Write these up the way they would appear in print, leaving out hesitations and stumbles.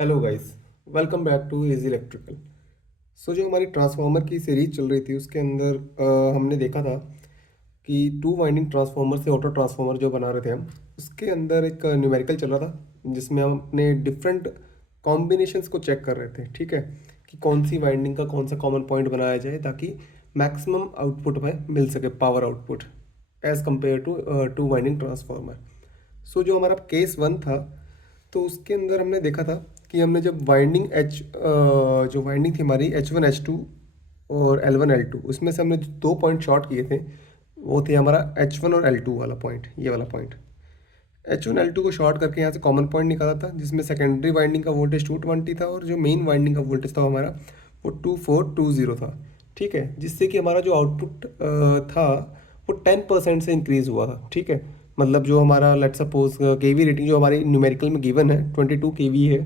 Hello guys, welcome back to easy electrical. जो हमारी transformer की सीरीज चल रही थी उसके अंदर हमने देखा था कि टू वाइंडिंग ट्रांसफार्मर से ऑटो ट्रांसफार्मर जो बना रहे थे हम, उसके अंदर एक न्यूमेरिकल चल रहा था जिसमें हम अपने डिफरेंट कॉम्बिनेशंस को चेक कर रहे थे। ठीक है, कि कौन सी वाइंडिंग का कौन सा कॉमन पॉइंट बनाया जाए ताकि मैक्सिमम आउटपुट में मिल सके, power output as compare to two winding transformer. जो हमारा केस वन था, तो उसके अंदर हमने देखा था कि हमने जब वाइंडिंग जो वाइंडिंग थी हमारी H1 H2 और L1 L2, उसमें से हमने जो दो पॉइंट शॉर्ट किए थे वो थे हमारा H1 और L2 वाला पॉइंट, ये वाला पॉइंट। H1 L2 को शॉर्ट करके यहाँ से कॉमन पॉइंट निकाला था जिसमें सेकेंडरी वाइंडिंग का वोल्टेज 220 था और जो मेन वाइंडिंग का वोल्टेज था हमारा वो 2420 था। ठीक है, जिससे कि हमारा जो आउटपुट था वो 10% से इंक्रीज हुआ था। ठीक है, मतलब जो हमारा लेट सपोज केवी रेटिंग जो हमारी न्यूमेरिकल में गिवन है 22 केवी है,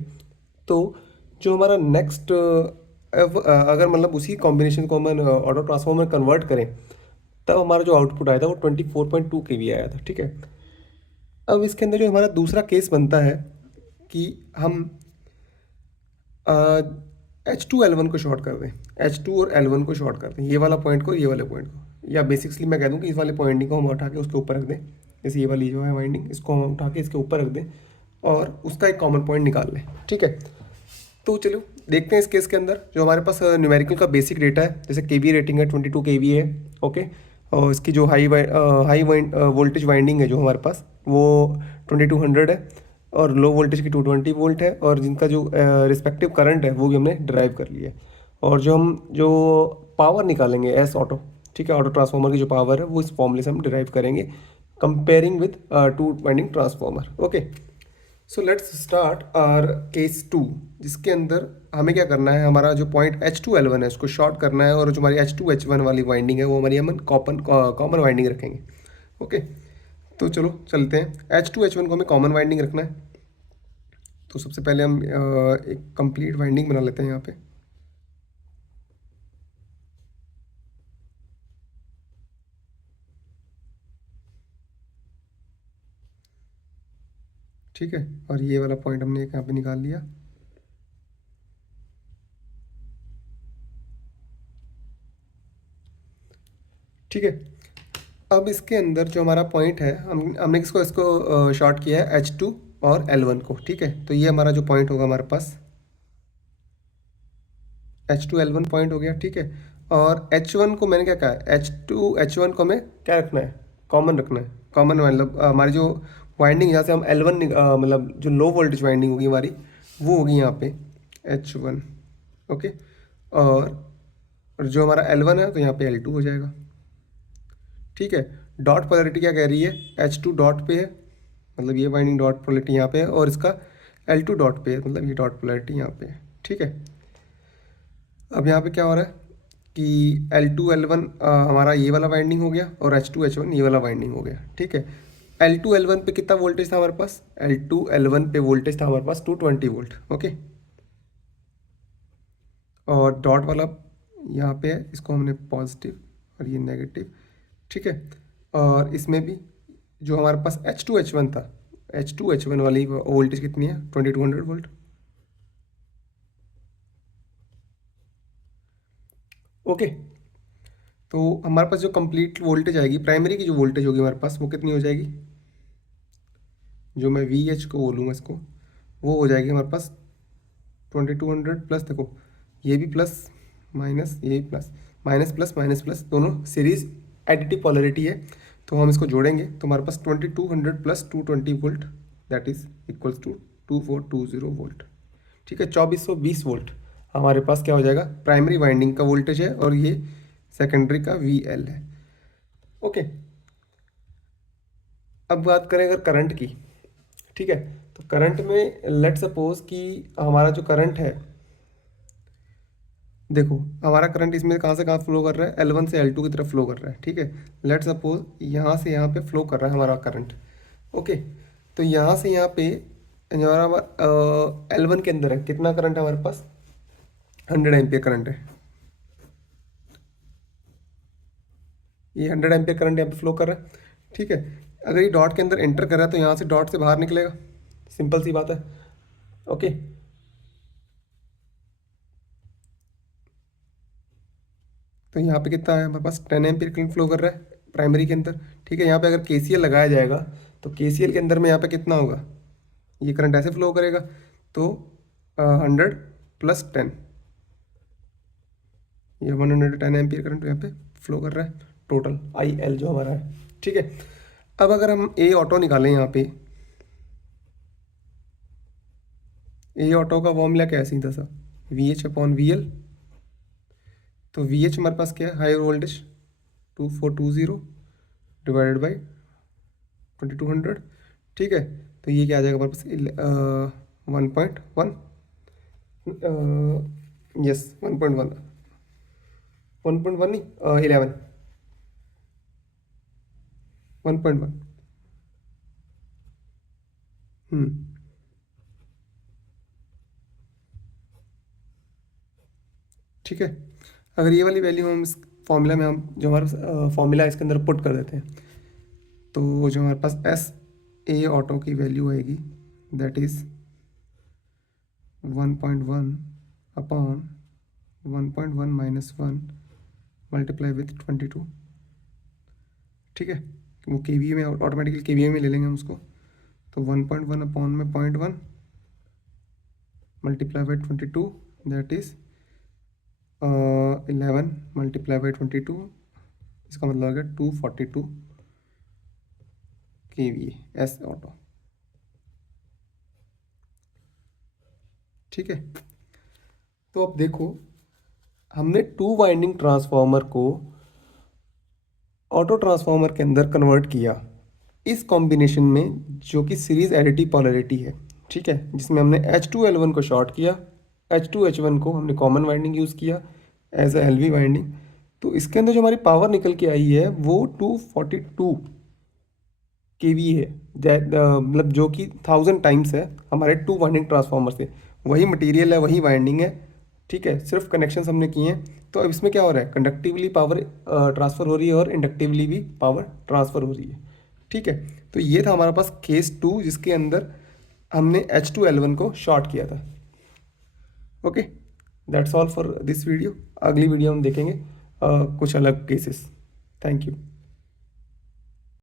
तो जो हमारा नेक्स्ट अगर मतलब उसी कॉम्बिनेशन को हम ऑटो ट्रांसफॉर्मर कन्वर्ट करें तब हमारा जो आउटपुट आया था वो 24.2 केवी आया था। ठीक है, अब इसके अंदर जो हमारा दूसरा केस बनता है कि हम H2 L1 को शॉर्ट कर दें, H2 और L1 को शॉर्ट कर दें, ये वाला पॉइंट को ये वाले पॉइंट को, या बेसिकली मैं कह दूं कि इस वाले पॉइंटिंग को हम उठा के उसके ऊपर रख दें। जैसे ये वाली जो है वाइंडिंग, इसको हम उठा के इसके ऊपर रख दें और उसका एक कॉमन पॉइंट निकाल लें। ठीक है, तो चलो देखते हैं इस केस के अंदर जो हमारे पास न्यूमेरिकल का बेसिक डेटा है। जैसे केवी रेटिंग है 22 केवी है। ओके, और इसकी जो हाई वोल्टेज वाइंडिंग है जो हमारे पास वो 2200 है और लो वोल्टेज की 220 वोल्ट है, और जिनका जो रिस्पेक्टिव करंट है वो भी हमने ड्राइव कर लिया है। और जो पावर निकालेंगे एस ऑटो, ठीक है, ऑटो ट्रांसफार्मर की जो पावर है वो इस फॉर्मूले से हम डिराइव करेंगे comparing with two winding transformer. Okay, so let's start our case two, जिसके अंदर हमें क्या करना है, हमारा जो पॉइंट H2 L1 है उसको शॉर्ट करना है और जो हमारी H2 H1 वाली वाइंडिंग है वो हमारी हम कॉमन वाइंडिंग रखेंगे। ओके, तो चलो चलते हैं। H2 H1 को हमें कॉमन वाइंडिंग रखना है, तो सबसे पहले हम एक कंप्लीट वाइंडिंग बना लेते हैं यहाँ पे। ठीक है, और ये वाला पॉइंट हमने एक यहाँ पे निकाल लिया। ठीक है, अब इसके अंदर जो हमारा पॉइंट है हमने इसको इसको शॉर्ट किया है H2 और L1 को। ठीक है, तो ये हमारा जो पॉइंट होगा हमारे पास H2 L1 पॉइंट हो गया। ठीक है, और H1 को मैंने क्या कहा, H1 को हमें क्या रखना है, कॉमन रखना है। कॉमन मतलब हमारी जो वाइंडिंग यहाँ से हम L1 मतलब जो लो वोल्टेज वाइंडिंग होगी हमारी वो होगी यहाँ पे H1। ओके, और जो हमारा L1 है तो यहाँ पे L2 हो जाएगा। ठीक है, डॉट पोलैरिटी क्या कह रही है, H2 डॉट पे है, मतलब ये वाइंडिंग डॉट पोलैरिटी यहाँ पे है, और इसका L2 डॉट पे है, मतलब ये डॉट पोलैरिटी यहाँ पे है। ठीक है, अब यहाँ पे क्या हो रहा है कि L2 L1 हमारा ये वाला वाइंडिंग हो गया और H2 H1 ये वाला वाइंडिंग हो गया। ठीक है, L2 L1 पे कितना वोल्टेज था हमारे पास, L2 L1 पे वोल्टेज था हमारे पास 220 वोल्ट। ओके, और डॉट वाला यहाँ पे है, इसको हमने पॉजिटिव और ये नेगेटिव। ठीक है, और इसमें भी जो हमारे पास H2 H1 था, H2 H1 वाली वोल्टेज कितनी है, 2200 वोल्ट। ओके, तो हमारे पास जो कंप्लीट वोल्टेज आएगी, प्राइमरी की जो वोल्टेज होगी हमारे पास वो कितनी हो जाएगी, जो मैं VH को बोलूँगा इसको, वो हो जाएगी हमारे पास 2200 प्लस, देखो ये भी प्लस माइनस, ये भी plus minus plus minus plus, दोनों सीरीज एडिटिव पॉलरिटी है, तो हम इसको जोड़ेंगे तो हमारे पास 2200 plus 220 volt that is equals to 2420 volt. ठीक है, 2420 वोल्ट हमारे पास क्या हो जाएगा, प्राइमरी वाइंडिंग का वोल्टेज है और ये सेकेंडरी का VL है। ओके, अब बात करें अगर करंट की। ठीक है, तो करंट में लेट सपोज कि हमारा जो करंट है, देखो हमारा करंट इसमें कहाँ से कहाँ फ्लो कर रहा है, L1 से L2 की तरफ फ्लो कर रहा है। ठीक है, लेट सपोज यहाँ से यहाँ पे फ्लो कर रहा है हमारा करंट। ओके, तो यहाँ से यहाँ पे जो हमारा L1 के अंदर है कितना करंट है हमारे पास, 100 एम्पियर करंट है। ये 100 एम्पियर करंट यहाँ पे फ्लो कर रहा है। ठीक है, अगर ये डॉट के अंदर एंटर कर रहा है तो यहाँ से डॉट से बाहर निकलेगा, सिंपल सी बात है। ओके, तो यहाँ पे कितना है हमारे पास 10 एम्पीयर करंट फ्लो कर रहा है प्राइमरी के अंदर। ठीक है, यहाँ पे अगर केसीएल लगाया जाएगा तो केसीएल के अंदर में यहाँ पे कितना होगा, ये करंट ऐसे फ्लो करेगा, तो 100 प्लस 10, ये 110 एम्पीयर करंट यहाँ पे फ्लो कर रहा है टोटल आई एल जो हमारा है। ठीक है, अब अगर हम ए ऑटो निकालें यहाँ पे, ए ऑटो का फॉर्मूला क्या है सीधा सा, V H upon V L. तो वी एच हमारे पास क्या है, हायर वोल्टेज 2420 डिवाइडेड बाई 2200। ठीक है, तो ये क्या आ जाएगा हमारे पास 1.1, यस 1.1, 1.1 नहीं 11, 1.1। ठीक है, अगर ये वाली वैल्यू हम इस फॉर्मूला में, हम जो हमारा फॉर्मूला इसके अंदर पुट कर देते हैं, तो जो हमारे पास एस ए ऑटो की वैल्यू आएगी that is 1.1 upon 1.1 minus 1 multiply with 22। ठीक है, वो के वी में ऑटोमेटिकली के वी में ले लेंगे हम उसको, तो 1.1 अपॉन में 0.1 multiply by 22 that is 11 multiply by 22, इसका मतलब हो गया 242 kVA एस ऑटो। ठीक है, तो अब देखो हमने 2 वाइंडिंग ट्रांसफार्मर को ऑटो ट्रांसफार्मर के अंदर कन्वर्ट किया इस कॉम्बिनेशन में जो कि सीरीज एडिटिव पोलैरिटी है। ठीक है, जिसमें हमने H2L1 को शॉर्ट किया, H2H1 को हमने कॉमन वाइंडिंग यूज़ किया एज ए LV वाइंडिंग। तो इसके अंदर जो हमारी पावर निकल के आई है वो 242 kV है, मतलब जो कि 1000 टाइम्स है हमारे 2 वाइंडिंग ट्रांसफार्मर से। वही मटेरियल है, वही वाइंडिंग है। ठीक है, सिर्फ कनेक्शंस हमने किए हैं। तो अब इसमें क्या हो रहा है, कंडक्टिवली पावर ट्रांसफ़र हो रही है और इंडक्टिवली भी पावर ट्रांसफ़र हो रही है। ठीक है, तो ये था हमारे पास केस 2 जिसके अंदर हमने H2L1 को शॉर्ट किया था। Okay, that's all for this video. अगली वीडियो हम देखेंगे कुछ अलग केसेस। Thank you.